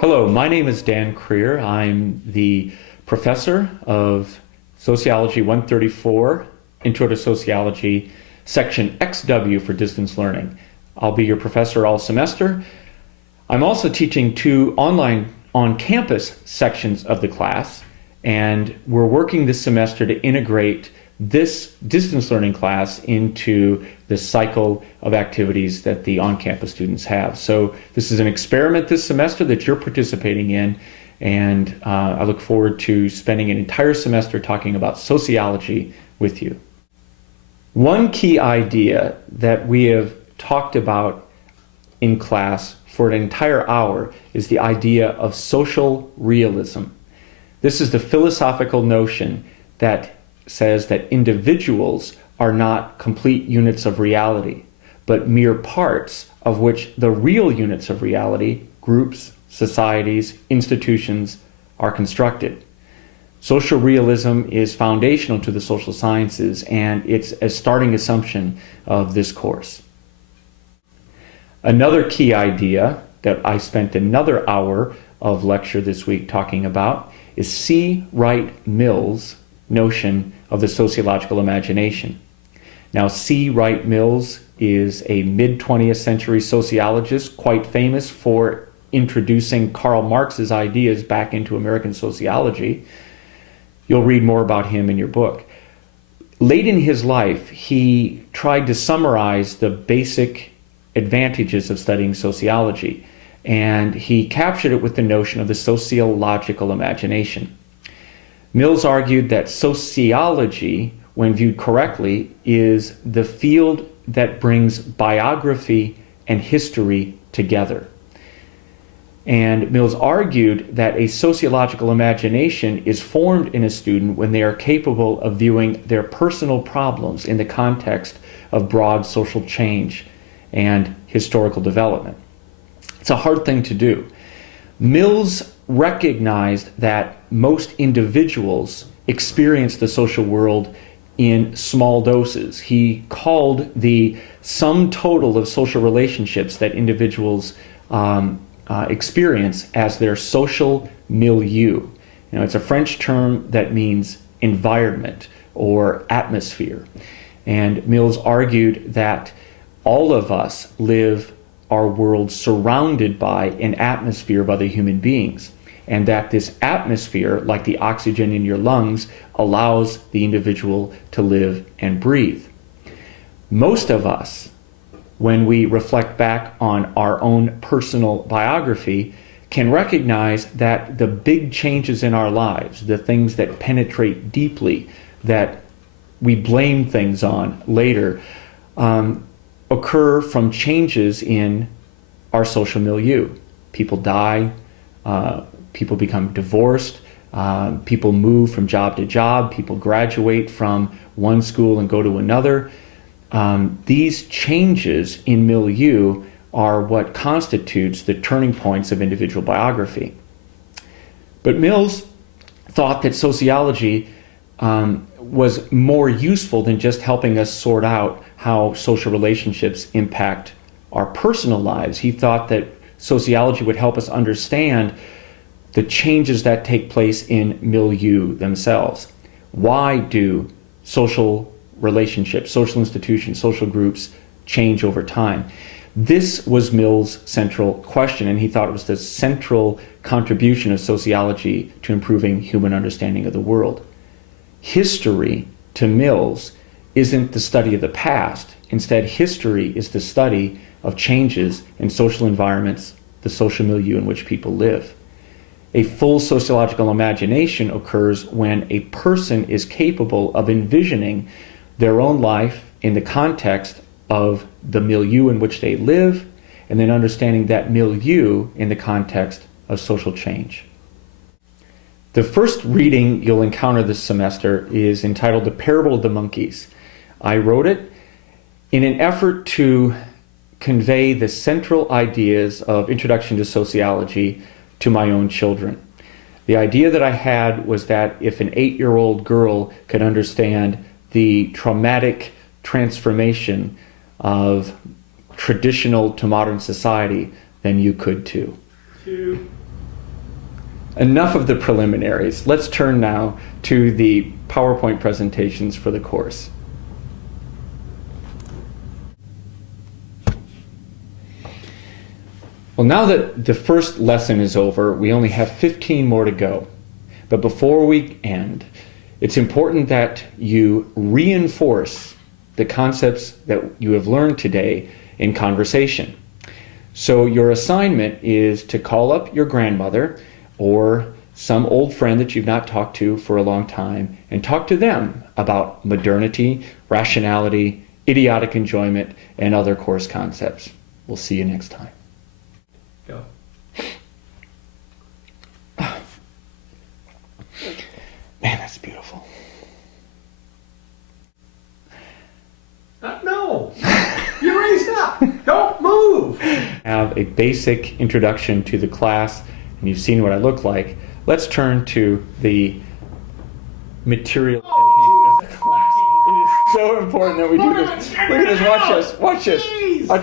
Hello, my name is Dan Krier. I'm the professor of Sociology 134, Intro to Sociology, section XW for distance learning. I'll be your professor all semester. I'm also teaching two online on-campus sections of the class, and we're working this semester to integrate this distance learning class into the cycle of activities that the on-campus students have. So this is an experiment this semester that you're participating in, and I look forward to spending an entire semester talking about sociology with you. One key idea that we have talked about in class for an entire hour is the idea of social realism. This is the philosophical notion that says that individuals are not complete units of reality, but mere parts of which the real units of reality, groups, societies, institutions, are constructed. Social realism is foundational to the social sciences, and it's a starting assumption of this course. Another key idea that I spent another hour of lecture this week talking about is C. Wright Mills' notion of the sociological imagination. Now, C. Wright Mills is a mid-20th century sociologist, quite famous for introducing Karl Marx's ideas back into American sociology. You'll read more about him in your book. Late in his life, he tried to summarize the basic advantages of studying sociology, and he captured it with the notion of the sociological imagination. Mills argued that sociology, when viewed correctly, is the field that brings biography and history together. And Mills argued that a sociological imagination is formed in a student when they are capable of viewing their personal problems in the context of broad social change and historical development. It's a hard thing to do. Mills recognized that most individuals experience the social world in small doses. He called the sum total of social relationships that individuals experience as their social milieu. It's a French term that means environment or atmosphere. And Mills argued that all of us live our world surrounded by an atmosphere of other human beings, and that this atmosphere, like the oxygen in your lungs, allows the individual to live and breathe. Most of us, when we reflect back on our own personal biography, can recognize that the big changes in our lives, the things that penetrate deeply, that we blame things on later, occur from changes in our social milieu. People die, people become divorced, people move from job to job, people graduate from one school and go to another. These changes in milieu are what constitutes the turning points of individual biography. But Mills thought that sociology was more useful than just helping us sort out how social relationships impact our personal lives. He thought that sociology would help us understand the changes that take place in milieu themselves. Why do social relationships, social institutions, social groups change over time? This was Mills' central question, and he thought it was the central contribution of sociology to improving human understanding of the world. History, to Mills, isn't the study of the past. Instead, history is the study of changes in social environments, the social milieu in which people live. A full sociological imagination occurs when a person is capable of envisioning their own life in the context of the milieu in which they live, and then understanding that milieu in the context of social change. The first reading you'll encounter this semester is entitled The Parable of the Monkeys. I wrote it in an effort to convey the central ideas of Introduction to Sociology to my own children. The idea that I had was that if an 8-year-old girl could understand the traumatic transformation of traditional to modern society, then you could too. enough of the preliminaries. Let's turn now to the PowerPoint presentations for the course. Well, now that the first lesson is over, we only have 15 more to go. But before we end, it's important that you reinforce the concepts that you have learned today in conversation. So your assignment is to call up your grandmother or some old friend that you've not talked to for a long time and talk to them about modernity, rationality, idiotic enjoyment, and other course concepts. We'll see you next time. Go. Man, that's beautiful. No! You raised up! Don't move! Have a basic introduction to the class, and you've seen what I look like. Let's turn to the material at hand of the class. It is so important that we do this. Look at this. Watch this. Watch this. Jeez. Watch